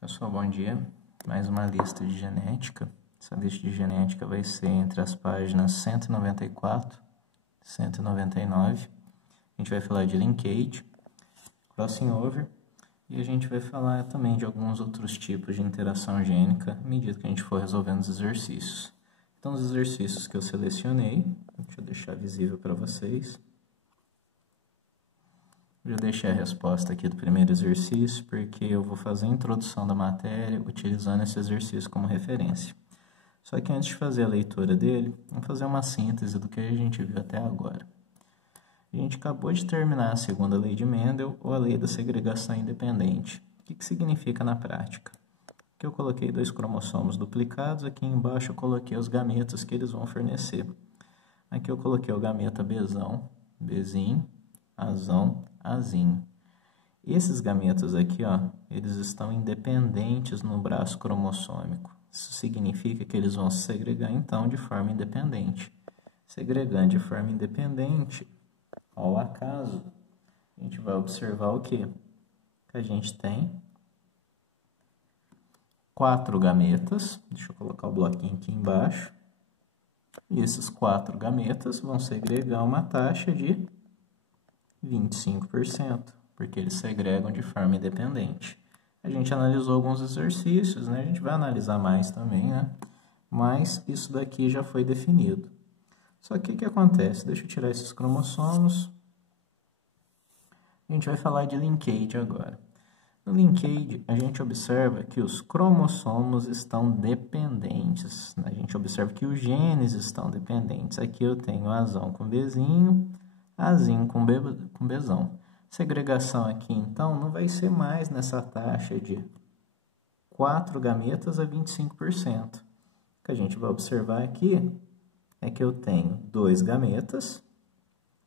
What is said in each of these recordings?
Pessoal, bom dia. Mais uma lista de genética. Essa lista de genética vai ser entre as páginas 194 e 199. A gente vai falar de linkage, crossing over, e a gente vai falar também de alguns outros tipos de interação gênica à medida que a gente for resolvendo os exercícios. Então, os exercícios que eu selecionei, deixa eu deixar visível para vocês. Eu já deixei a resposta aqui do primeiro exercício, porque eu vou fazer a introdução da matéria utilizando esse exercício como referência. Só que antes de fazer a leitura dele, vamos fazer uma síntese do que a gente viu até agora. A gente acabou de terminar a segunda lei de Mendel, ou a lei da segregação independente. O que significa na prática? Aqui eu coloquei 2 cromossomos duplicados, aqui embaixo eu coloquei os gametas que eles vão fornecer. Aqui eu coloquei o gameta Bzão, Bzinho, Azão, Azinho. Esses gametas aqui, ó, eles estão independentes no braço cromossômico. Isso significa que eles vão se segregar, então, de forma independente. Segregando de forma independente, ao acaso, a gente vai observar o quê? Que a gente tem 4 gametas. Deixa eu colocar o bloquinho aqui embaixo. E esses 4 gametas vão segregar uma taxa de 25%, porque eles segregam de forma independente. A gente analisou alguns exercícios, né? A gente vai analisar mais também, né? Mas isso daqui já foi definido. Só que o que acontece? Deixa eu tirar esses cromossomos. A gente vai falar de linkage agora. No linkage, a gente observa que os cromossomos estão dependentes. A gente observa que os genes estão dependentes. Aqui eu tenho Azão com Bzinho, Azinho com Bzão. Segregação aqui, então, não vai ser mais nessa taxa de 4 gametas a 25%. O que a gente vai observar aqui é que eu tenho 2 gametas.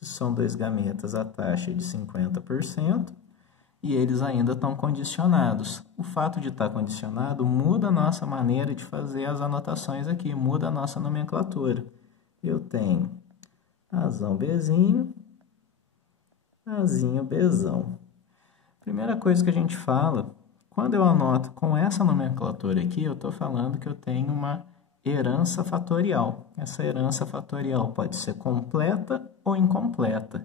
São 2 gametas a taxa de 50%. E eles ainda estão condicionados. O fato de estar condicionado muda a nossa maneira de fazer as anotações aqui, muda a nossa nomenclatura. Eu tenho Azão Bzinho, Azinho Bzão. Primeira coisa que a gente fala, quando eu anoto com essa nomenclatura aqui, eu estou falando que eu tenho uma herança fatorial. Essa herança fatorial pode ser completa ou incompleta.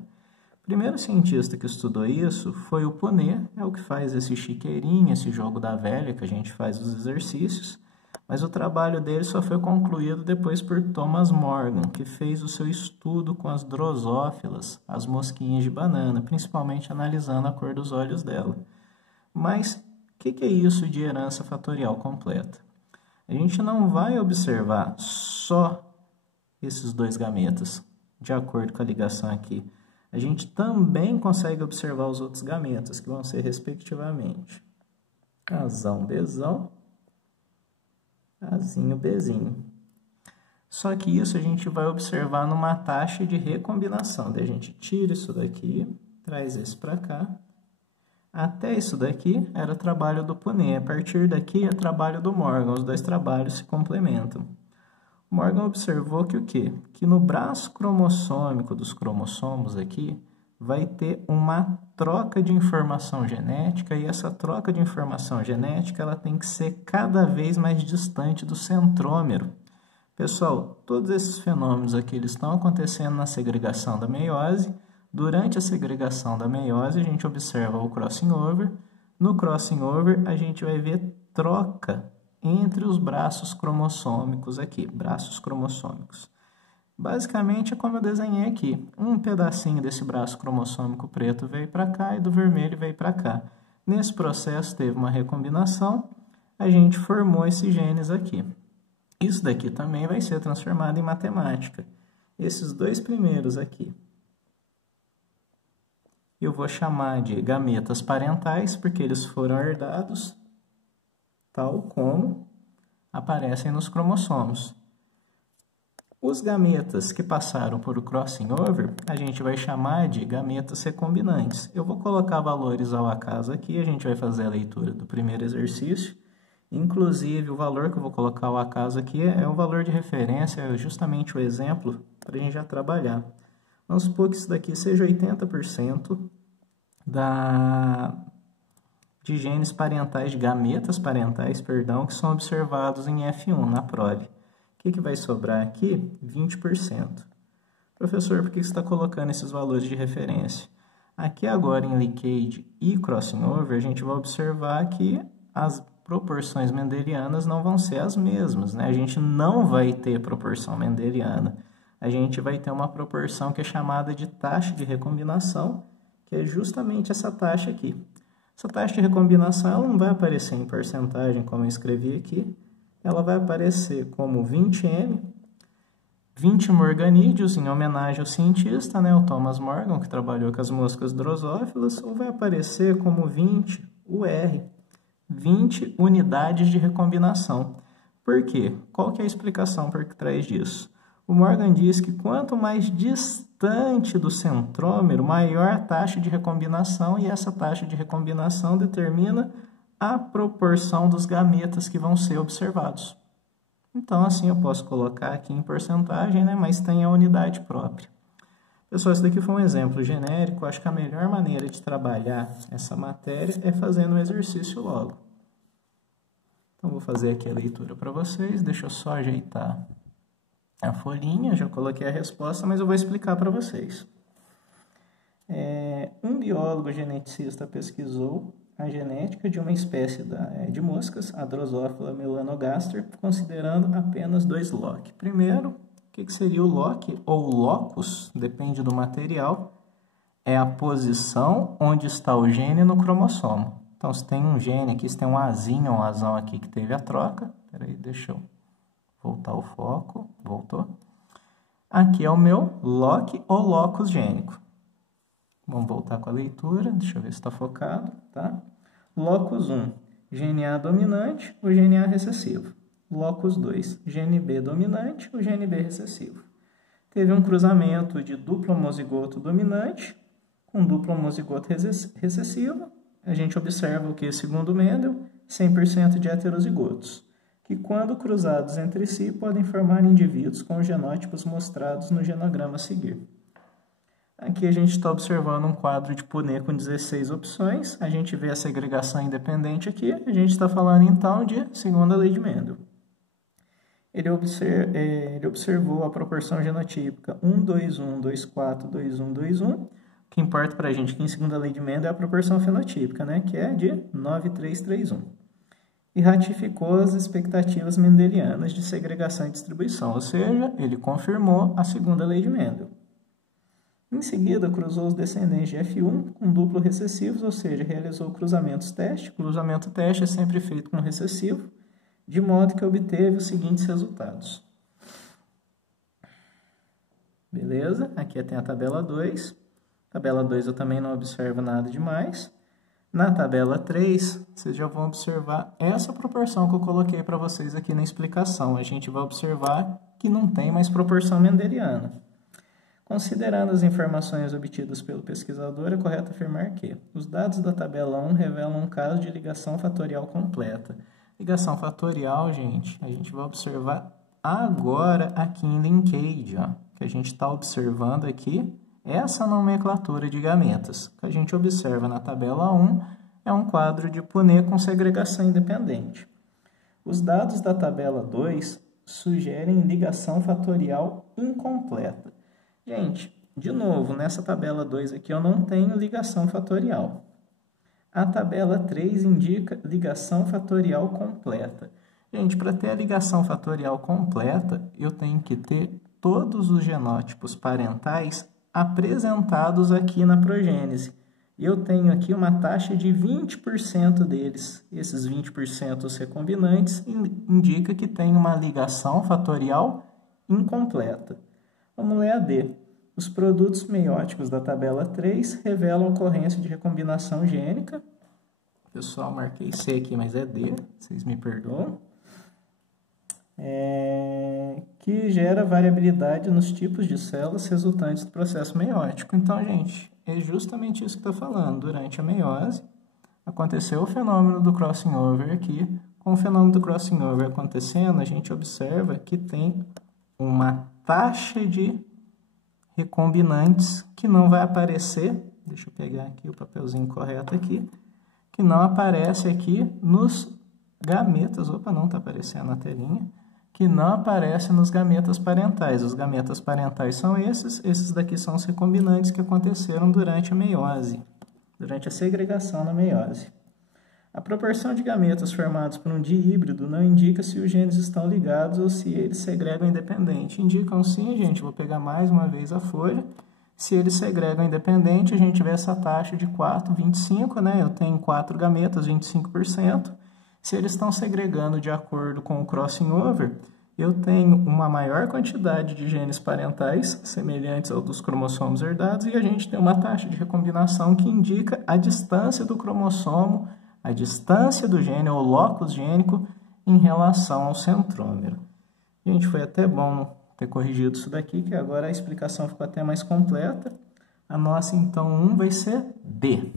O primeiro cientista que estudou isso foi o Punnett, é o que faz esse chiqueirinho, esse jogo da velha que a gente faz os exercícios, mas o trabalho dele só foi concluído depois por Thomas Morgan, que fez o seu estudo com as drosófilas, as mosquinhas de banana, principalmente analisando a cor dos olhos dela. Mas o que é isso de herança fatorial completa? A gente não vai observar só esses 2 gametas, de acordo com a ligação aqui. A gente também consegue observar os outros gametas, que vão ser, respectivamente, Azão Bzão, Azinho Bzinho. Só que isso a gente vai observar numa taxa de recombinação. Daí a gente tira isso daqui, traz esse para cá. Até isso daqui era trabalho do Punnett. A partir daqui é trabalho do Morgan. Os 2 trabalhos se complementam. Morgan observou que o quê? Que no braço cromossômico dos cromossomos aqui vai ter uma troca de informação genética, e essa troca de informação genética ela tem que ser cada vez mais distante do centrômero. Pessoal, todos esses fenômenos aqui eles estão acontecendo na segregação da meiose. Durante a segregação da meiose, a gente observa o crossing over. No crossing over, a gente vai ver troca entre os braços cromossômicos aqui, braços cromossômicos. Basicamente é como eu desenhei aqui. Um pedacinho desse braço cromossômico preto veio para cá e do vermelho veio para cá. Nesse processo teve uma recombinação, a gente formou esses genes aqui. Isso daqui também vai ser transformado em matemática. Esses 2 primeiros aqui eu vou chamar de gametas parentais, porque eles foram herdados tal como aparecem nos cromossomos. Os gametas que passaram por o crossing over, a gente vai chamar de gametas recombinantes. Eu vou colocar valores ao acaso aqui, a gente vai fazer a leitura do primeiro exercício. Inclusive, o valor que eu vou colocar ao acaso aqui é o valor de referência, é justamente o exemplo para a gente já trabalhar. Vamos supor que isso daqui seja 80% da de genes parentais, de gametas parentais, perdão, que são observados em F1, na prole. O que vai sobrar aqui? 20%. Professor, por que você está colocando esses valores de referência? Aqui agora em leakage e crossing over, a gente vai observar que as proporções mendelianas não vão ser as mesmas, né? A gente não vai ter proporção mendeliana. A gente vai ter uma proporção que é chamada de taxa de recombinação, que é justamente essa taxa aqui. Essa taxa de recombinação ela não vai aparecer em porcentagem, como eu escrevi aqui. Ela vai aparecer como 20M, 20 morganídeos, em homenagem ao cientista, né, o Thomas Morgan, que trabalhou com as moscas drosófilas, ou vai aparecer como 20 UR, 20 unidades de recombinação. Por quê? Qual que é a explicação por trás disso? O Morgan diz que quanto mais distante do centrômero, maior a taxa de recombinação, e essa taxa de recombinação determina a proporção dos gametas que vão ser observados. Então, assim, eu posso colocar aqui em porcentagem, né, mas tem a unidade própria. Pessoal, esse daqui foi um exemplo genérico. Acho que a melhor maneira de trabalhar essa matéria é fazendo um exercício logo. Então, vou fazer aqui a leitura para vocês. Deixa eu só ajeitar a folhinha. Já coloquei a resposta, mas eu vou explicar para vocês. Um biólogo geneticista pesquisou a genética de uma espécie de moscas, a Drosophila melanogaster, considerando apenas 2 loci. Primeiro, o que seria o loci ou locus, depende do material, é a posição onde está o gene no cromossomo. Então, se tem um gene aqui, se tem um azinho ou um azão aqui que teve a troca, peraí, deixa eu voltar o foco, voltou. Aqui é o meu loci ou locus gênico. Vamos voltar com a leitura, deixa eu ver se está focado, tá? Locus 1, gene A dominante, o gene A recessivo. Locus 2, gene B dominante, o gene B recessivo. Teve um cruzamento de duplo homozigoto dominante com duplo homozigoto recessivo. A gente observa o que, segundo Mendel, 100% de heterozigotos, que quando cruzados entre si podem formar indivíduos com os genótipos mostrados no genograma a seguir. Aqui a gente está observando um quadro de Punnett com 16 opções. A gente vê a segregação independente aqui. A gente está falando, então, de segunda lei de Mendel. Ele observou a proporção genotípica 1, 2, 1, 2, 4, 2, 1, 2, 1. O que importa para a gente aqui em segunda lei de Mendel é a proporção fenotípica, né? Que é de 9, 3, 3, 1. E ratificou as expectativas mendelianas de segregação e distribuição, ou seja, ele confirmou a segunda lei de Mendel. Em seguida, cruzou os descendentes de F1 com duplo recessivos, ou seja, realizou cruzamentos teste. Cruzamento teste é sempre feito com recessivo, de modo que obteve os seguintes resultados. Beleza? Aqui tem a tabela 2. Tabela 2 eu também não observo nada demais. Na tabela 3, vocês já vão observar essa proporção que eu coloquei para vocês aqui na explicação. A gente vai observar que não tem mais proporção mendeliana. Considerando as informações obtidas pelo pesquisador, é correto afirmar que os dados da tabela 1 revelam um caso de ligação fatorial completa. Ligação fatorial, gente, a gente vai observar agora aqui em linkage, ó, que a gente está observando aqui essa nomenclatura de gametas. O que a gente observa na tabela 1 é um quadro de Punnett com segregação independente. Os dados da tabela 2 sugerem ligação fatorial incompleta. Gente, de novo, nessa tabela 2 aqui eu não tenho ligação fatorial. A tabela 3 indica ligação fatorial completa. Gente, para ter a ligação fatorial completa, eu tenho que ter todos os genótipos parentais apresentados aqui na progênese. Eu tenho aqui uma taxa de 20% deles. Esses 20% os recombinantes indica que tem uma ligação fatorial incompleta. Vamos ler a D. Os produtos meióticos da tabela 3 revelam a ocorrência de recombinação gênica. Pessoal, marquei C aqui, mas é D, vocês me perdoam. Que gera variabilidade nos tipos de células resultantes do processo meiótico. Então, gente, é justamente isso que está falando. Durante a meiose, aconteceu o fenômeno do crossing over aqui. Com o fenômeno do crossing over acontecendo, a gente observa que tem uma taxa de recombinantes que não vai aparecer. Deixa eu pegar aqui o papelzinho correto aqui. que não aparece aqui nos gametas. Opa, não está aparecendo na telinha. Que não aparece nos gametas parentais. Os gametas parentais são esses daqui são os recombinantes que aconteceram durante a meiose, durante a segregação na meiose. A proporção de gametas formados por um dihíbrido não indica se os genes estão ligados ou se eles segregam independente. Indicam sim, gente. Vou pegar mais uma vez a folha. Se eles segregam independente, a gente vê essa taxa de 4,25, né? Eu tenho 4 gametas, 25%. Se eles estão segregando de acordo com o crossing over, eu tenho uma maior quantidade de genes parentais semelhantes ao dos cromossomos herdados e a gente tem uma taxa de recombinação que indica a distância do cromossomo, a distância do gene, ou locus gênico, em relação ao centrômero. Gente, foi até bom ter corrigido isso daqui, que agora a explicação ficou até mais completa. A nossa, então, 1 vai ser D.